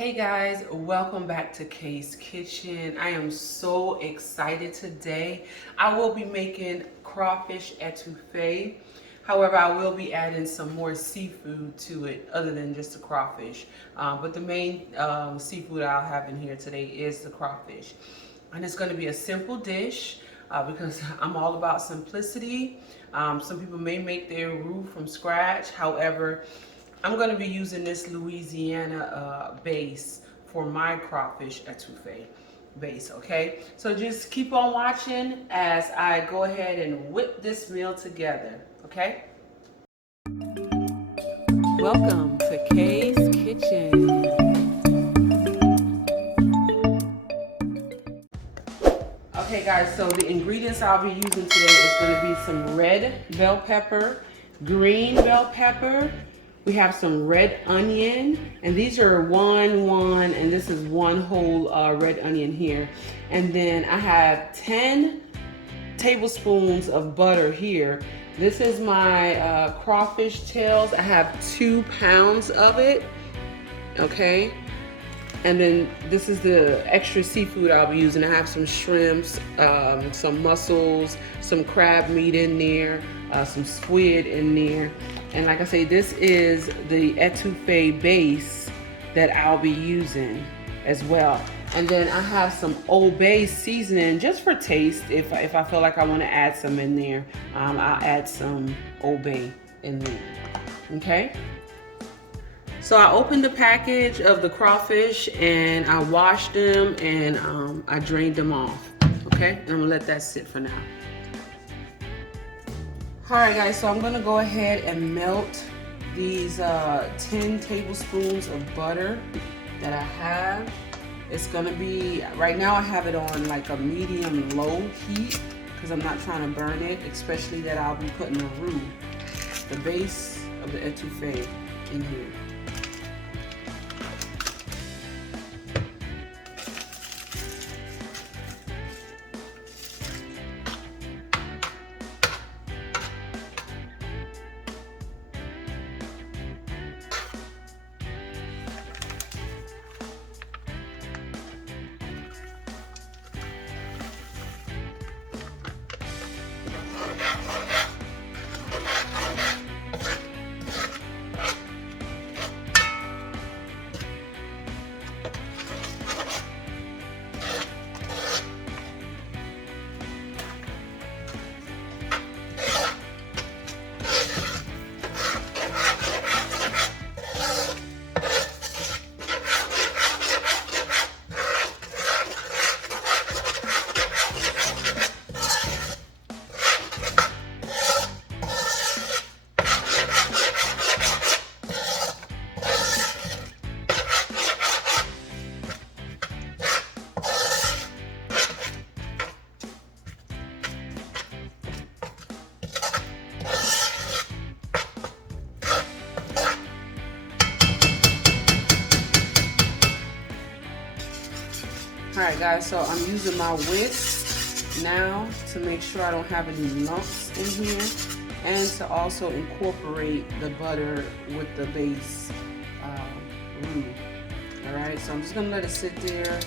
Hey guys, welcome back to Kay's Kitchen. I am so excited today. I will be making crawfish etouffee. However, I will be adding some more seafood to it other than just the crawfish. But the main seafood I'll have in here today is the crawfish. And it's going to be a simple dish because I'm all about simplicity. Some people may make their roux from scratch. However, I'm going to be using this Louisiana base for my crawfish etouffee base, okay? So just keep on watching as I go ahead and whip this meal together, okay? Welcome to Kay's Kitchen. Okay guys, so the ingredients I'll be using today is going to be some red bell pepper, green bell pepper. We have some red onion, and these are one, and this is one whole red onion here. And then I have 10 tablespoons of butter here. This is my crawfish tails. I have 2 pounds of it, okay? And then this is the extra seafood I'll be using. I have some shrimps, some mussels, some crab meat in there, some squid in there. And like I say, this is the etouffee base that I'll be using as well. And then I have some Old Bay seasoning just for taste. If I feel like I want to add some in there, I'll add some Old Bay in there, okay? So I opened the package of the crawfish and I washed them and I drained them off, okay? And I'm gonna let that sit for now. All right guys, so I'm gonna go ahead and melt these 10 tablespoons of butter that I have. It's gonna be, right now I have it on like a medium-low heat because I'm not trying to burn it, especially that I'll be putting the roux, the base of the etouffee in here. Alright guys, so I'm using my whisk now to make sure I don't have any lumps in here and to also incorporate the butter with the base roux. Alright, so I'm just going to let it sit there.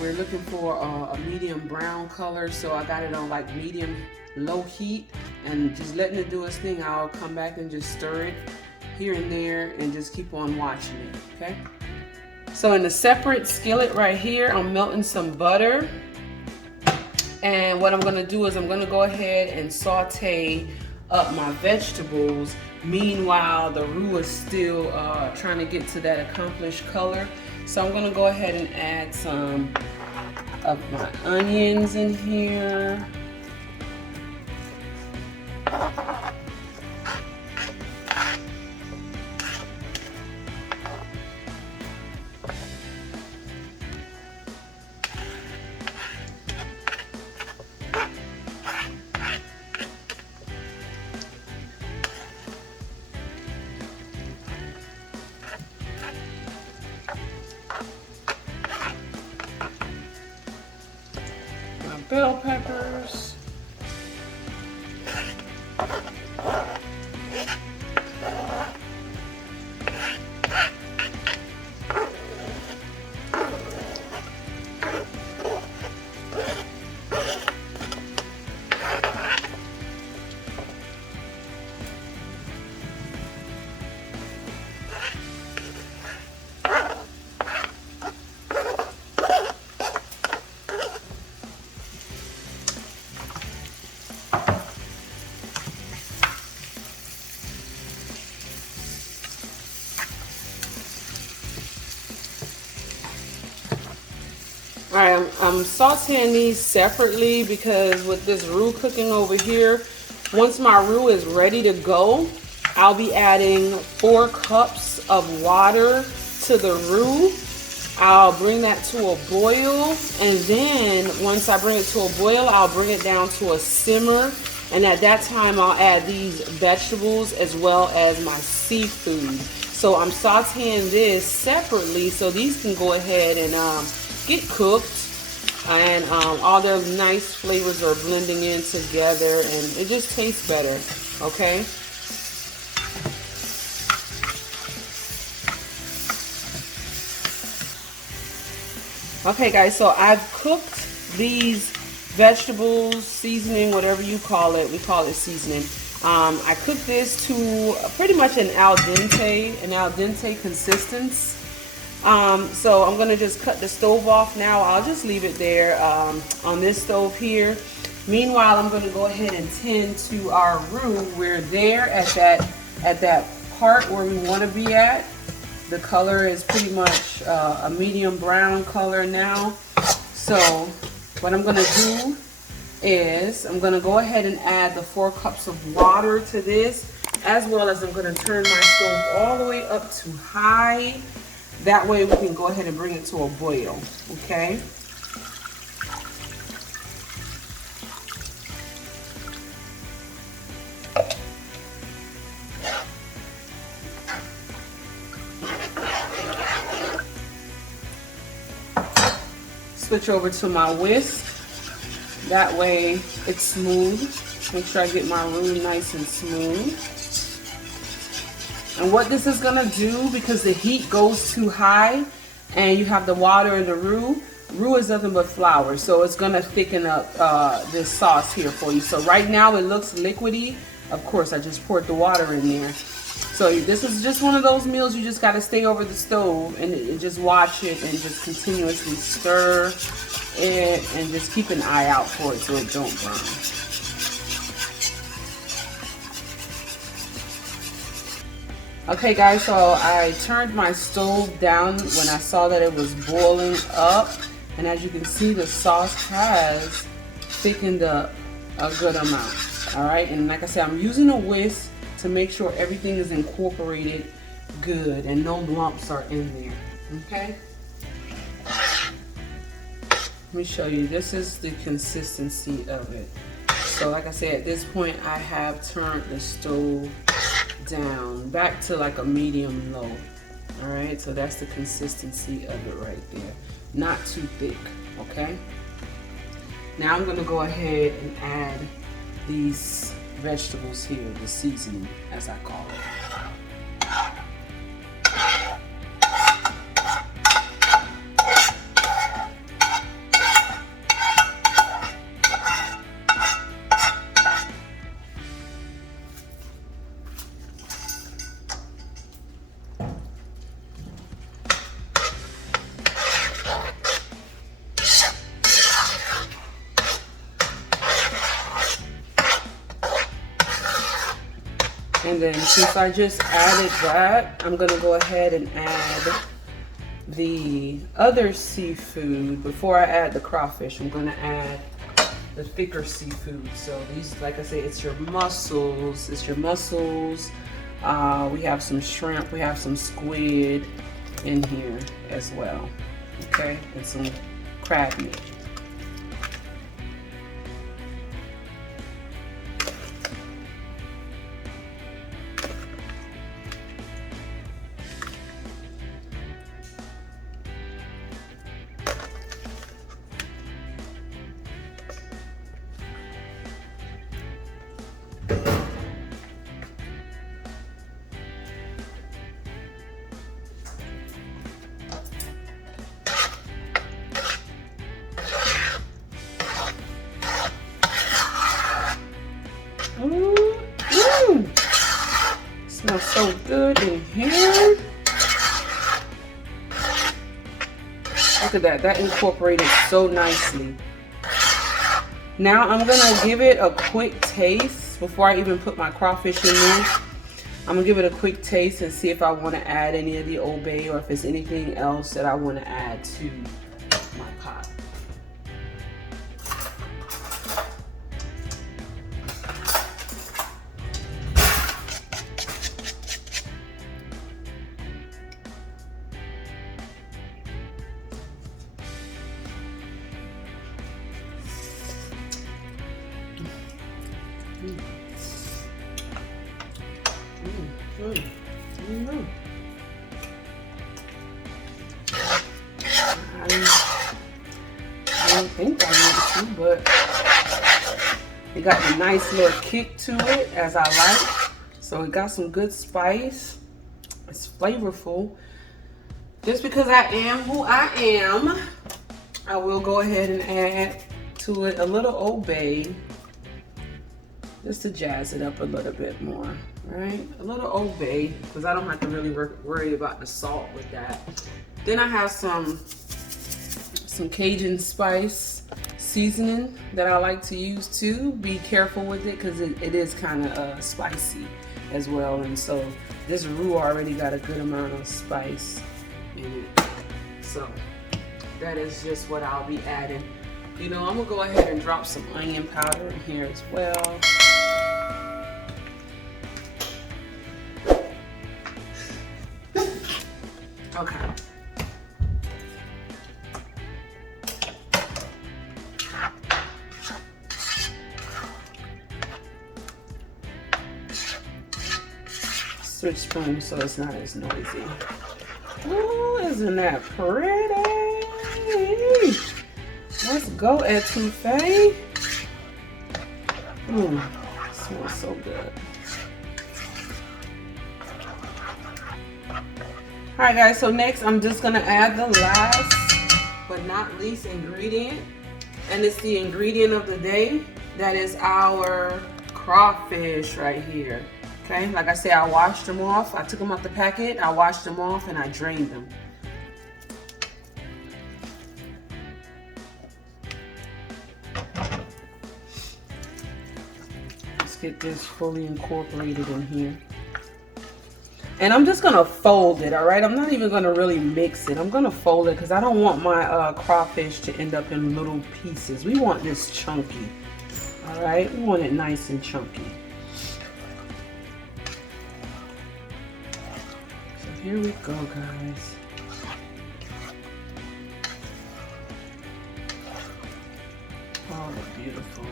We're looking for a medium brown color, so I got it on like medium low heat and just letting it do its thing. I'll come back and just stir it here and there and just keep on watching it, okay? So in a separate skillet right here, I'm melting some butter. And what I'm gonna do is I'm gonna go ahead and saute up my vegetables. Meanwhile, the roux is still trying to get to that accomplished color. So I'm gonna go ahead and add some of my onions in here. Bell peppers. All right, I'm sauteing these separately because with this roux cooking over here, once my roux is ready to go, I'll be adding 4 cups of water to the roux. I'll bring that to a boil, and then once I bring it to a boil, I'll bring it down to a simmer, and at that time I'll add these vegetables as well as my seafood. So I'm sauteing this separately so these can go ahead and get cooked, and all their nice flavors are blending in together and it just tastes better. Okay. Okay guys, so I've cooked these vegetables, seasoning, whatever you call it. We call it seasoning. I cooked this to pretty much an al dente consistency. So I'm gonna just cut the stove off now. I'll just leave it there on this stove here. Meanwhile, I'm gonna go ahead and tend to our roux. We're there at that part where we want to be at. The color is pretty much a medium brown color now. So what I'm gonna do is I'm gonna go ahead and add the 4 cups of water to this, as well as I'm gonna turn my stove all the way up to high. That way we can go ahead and bring it to a boil, okay? Switch over to my whisk. That way it's smooth. Make sure I get my roux nice and smooth. And what this is gonna do, because the heat goes too high and you have the water and the roux is nothing but flour. So it's gonna thicken up this sauce here for you. So right now it looks liquidy. Of course, I just poured the water in there. So this is just one of those meals you just gotta stay over the stove and just watch it and just continuously stir it and just keep an eye out for it so it don't burn. Okay guys, so I turned my stove down when I saw that it was boiling up, and as you can see, the sauce has thickened up a good amount. All right, and like I said, I'm using a whisk to make sure everything is incorporated good and no lumps are in there. Okay, let me show you. This is the consistency of it. So like I said, at this point I have turned the stove down back to like a medium low. All right, so that's the consistency of it right there. Not too thick. Okay, now I'm gonna go ahead and add these vegetables here, the seasoning as I call it. And then since I just added that, I'm gonna go ahead and add the other seafood. Before I add the crawfish, I'm gonna add the thicker seafood. So these, like I say, it's your mussels. We have some shrimp, we have some squid in here as well. Okay, and some crab meat. Smells so good in here. Look at that, that incorporated so nicely. Now I'm gonna give it a quick taste before I even put my crawfish in there. I'm gonna give it a quick taste and see if I wanna add any of the Old Bay or if there's anything else that I wanna add to my pot. know. I don't think I want to, but it got a nice little kick to it, as I like. So it got some good spice. It's flavorful. Just because I am who I am, I will go ahead and add to it a little Old Bay, just to jazz it up a little bit more, right? A little Old Bay, because I don't have to really worry about the salt with that. Then I have some Cajun spice seasoning that I like to use too. Be careful with it, because it is kind of spicy as well. And so this roux already got a good amount of spice in it. So that is just what I'll be adding. You know, I'm gonna go ahead and drop some onion powder in here as well. Okay. Switch spoon so it's not as noisy. Ooh, isn't that pretty? Let's go, etouffee. Smells so good. All right, guys, so next I'm just gonna add the last but not least ingredient, and it's the ingredient of the day. That is our crawfish right here. Okay, like I said, I washed them off. I took them out the packet, I washed them off, and I drained them. Let's get this fully incorporated in here. And I'm just gonna fold it, all right? I'm not even gonna really mix it. I'm gonna fold it because I don't want my crawfish to end up in little pieces. We want this chunky, all right? We want it nice and chunky. Here we go, guys. Oh, beautiful.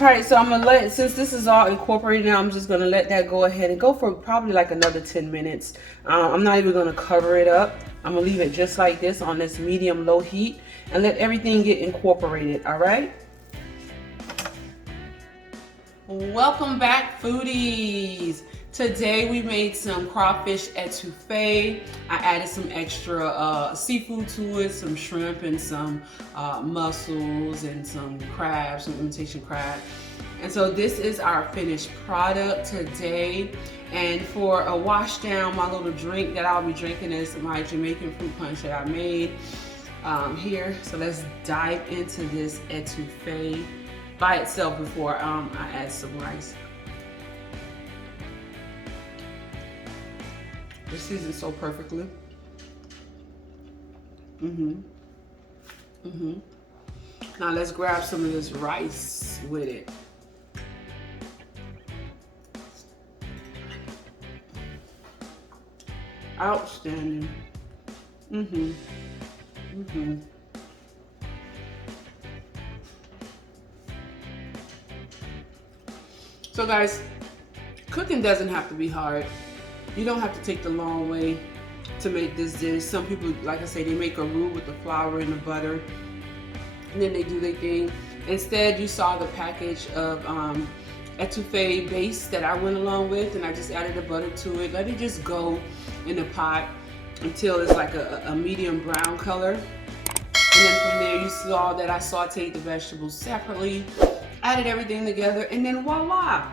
All right, so I'm gonna let, since this is all incorporated now, I'm just gonna let that go ahead and go for probably like another 10 minutes. I'm not even gonna cover it up. I'm gonna leave it just like this on this medium-low heat and let everything get incorporated, all right? Welcome back, foodies. Today we made some crawfish etouffee. I added some extra seafood to it, some shrimp and some mussels and some crabs, some imitation crab. And so this is our finished product today. And for a wash down, my little drink that I'll be drinking is my Jamaican fruit punch that I made here. So let's dive into this etouffee by itself before I add some rice. It seasons so perfectly. Now let's grab some of this rice with it. Outstanding. So guys, cooking doesn't have to be hard. You don't have to take the long way to make this dish. Some people, like I say, they make a roux with the flour and the butter, and then they do their thing. Instead, you saw the package of etouffee base that I went along with, and I just added the butter to it. Let it just go in the pot until it's like a medium brown color. And then from there, you saw that I sauteed the vegetables separately, added everything together, and then voila!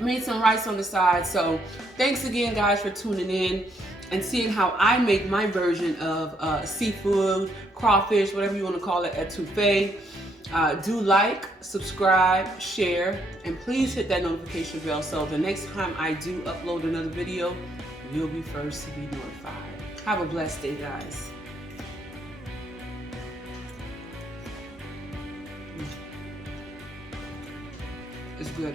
Made some rice on the side. So thanks again, guys, for tuning in and seeing how I make my version of seafood, crawfish, whatever you want to call it, etouffee. Do like, subscribe, share, and please hit that notification bell so the next time I do upload another video, you'll be first to be notified. Have a blessed day, guys. It's good.